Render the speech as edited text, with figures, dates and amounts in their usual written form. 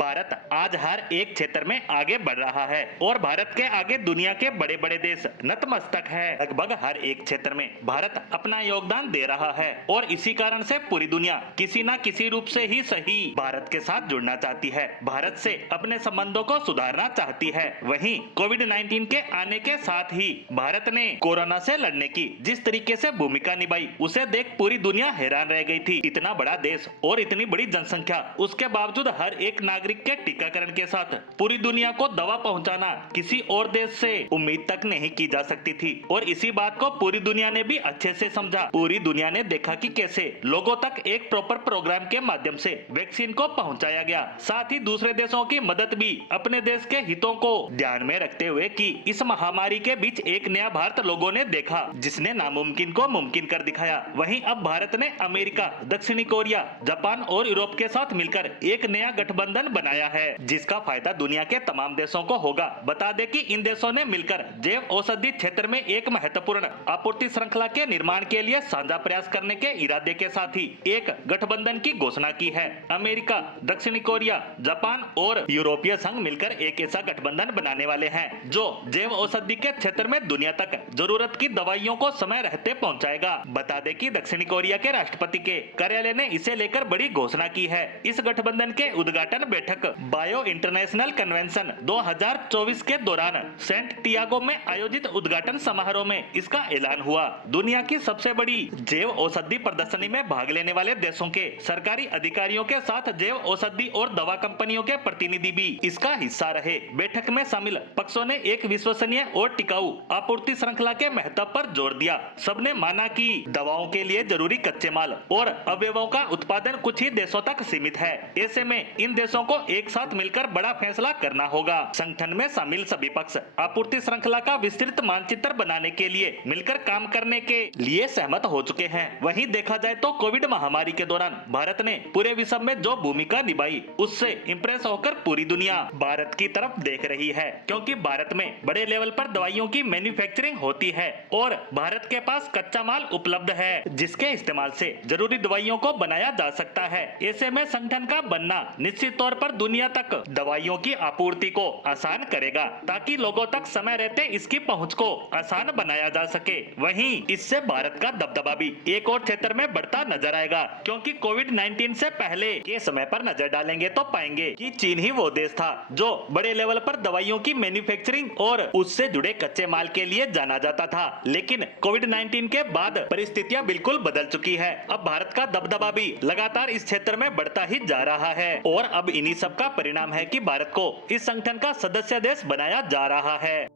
भारत आज हर एक क्षेत्र में आगे बढ़ रहा है और भारत के आगे दुनिया के बड़े बड़े देश नतमस्तक है। लगभग हर एक क्षेत्र में भारत अपना योगदान दे रहा है और इसी कारण से पूरी दुनिया किसी न किसी रूप से ही सही भारत के साथ जुड़ना चाहती है, भारत से अपने संबंधों को सुधारना चाहती है। वहीं कोविड-19 के आने के साथ ही भारत ने कोरोना से लड़ने की जिस तरीके से भूमिका निभाई उसे देख पूरी दुनिया हैरान रह गई थी। इतना बड़ा देश और इतनी बड़ी जनसंख्या, उसके बावजूद हर एक नागरिक के टीकाकरण के साथ पूरी दुनिया को दवा पहुंचाना किसी और देश से उम्मीद तक नहीं की जा सकती थी और इसी बात को पूरी दुनिया ने भी अच्छे से समझा। पूरी दुनिया ने देखा कि कैसे लोगों तक एक प्रॉपर प्रोग्राम के माध्यम से वैक्सीन को पहुंचाया गया, साथ ही दूसरे देशों की मदद भी अपने देश के हितों को ध्यान में रखते हुए की। इस महामारी के बीच एक नया भारत लोगों ने देखा जिसने नामुमकिन को मुमकिन कर दिखाया। वहीं अब भारत ने अमेरिका, दक्षिणी कोरिया, जापान और यूरोप के साथ मिलकर एक नया गठबंधन बनाया है जिसका फायदा दुनिया के तमाम देशों को होगा। बता दें कि इन देशों ने मिलकर जैव औषधि क्षेत्र में एक महत्वपूर्ण आपूर्ति श्रृंखला के निर्माण के लिए साझा प्रयास करने के इरादे के साथ ही एक गठबंधन की घोषणा की है। अमेरिका, दक्षिणी कोरिया, जापान और यूरोपीय संघ मिलकर एक ऐसा गठबंधन बनाने वाले हैं जो जैव औषधि के क्षेत्र में दुनिया तक जरूरत की दवाइयों को समय रहते पहुंचाएगा। बता दें कि दक्षिणी कोरिया के राष्ट्रपति के कार्यालय ने इसे लेकर बड़ी घोषणा की है। इस गठबंधन के उद्घाटन बैठक बायो इंटरनेशनल कन्वेंशन 2024 के दौरान सेंट टियागो में आयोजित उद्घाटन समारोह में इसका ऐलान हुआ। दुनिया की सबसे बड़ी जैव औषधि प्रदर्शनी में भाग लेने वाले देशों के सरकारी अधिकारियों के साथ जैव औषधि और दवा कंपनियों के प्रतिनिधि भी इसका हिस्सा रहे। बैठक में शामिल पक्षों ने एक विश्वसनीय और टिकाऊ आपूर्ति श्रृंखला के महत्व पर जोर दिया। सबने माना कि दवाओं के लिए जरूरी कच्चे माल और अवयवों का उत्पादन कुछ ही देशों तक सीमित है। ऐसे में इन देशों को एक साथ मिलकर बड़ा फैसला करना होगा। संगठन में शामिल सभी पक्ष आपूर्ति श्रृंखला का विस्तृत मानचित्र बनाने के लिए मिलकर काम करने के लिए सहमत हो चुके हैं। वहीं देखा जाए तो कोविड महामारी के दौरान भारत ने पूरे विश्व में जो भूमिका निभाई उससे इंप्रेस होकर पूरी दुनिया भारत की तरफ देख रही है, क्योंकि भारत में बड़े लेवल पर दवाइयों की मैन्युफैक्चरिंग होती है और भारत के पास कच्चा माल उपलब्ध है जिसके इस्तेमाल से जरूरी दवाइयों को बनाया जा सकता है। ऐसे में संगठन का बनना निश्चित तौर पर दुनिया तक दवाइयों की आपूर्ति को आसान करेगा ताकि लोगों तक समय रहते इसकी पहुंच को आसान बनाया जा सके। वहीं इससे भारत का दबदबा भी एक और क्षेत्र में बढ़ता नजर आएगा, क्योंकि कोविड-19 से पहले के समय पर नजर डालेंगे तो पाएंगे कि चीन ही वो देश था जो बड़े लेवल पर दवाइयों की मैन्युफैक्चरिंग और उससे जुड़े कच्चे माल के लिए जाना जाता था। लेकिन कोविड-19 के बाद परिस्थितियां बिल्कुल बदल चुकी है। अब भारत का दबदबा भी लगातार इस क्षेत्र में बढ़ता ही जा रहा है और अब इन्हीं सब का परिणाम है कि भारत को इस संगठन का सदस्य देश बनाया जा रहा है।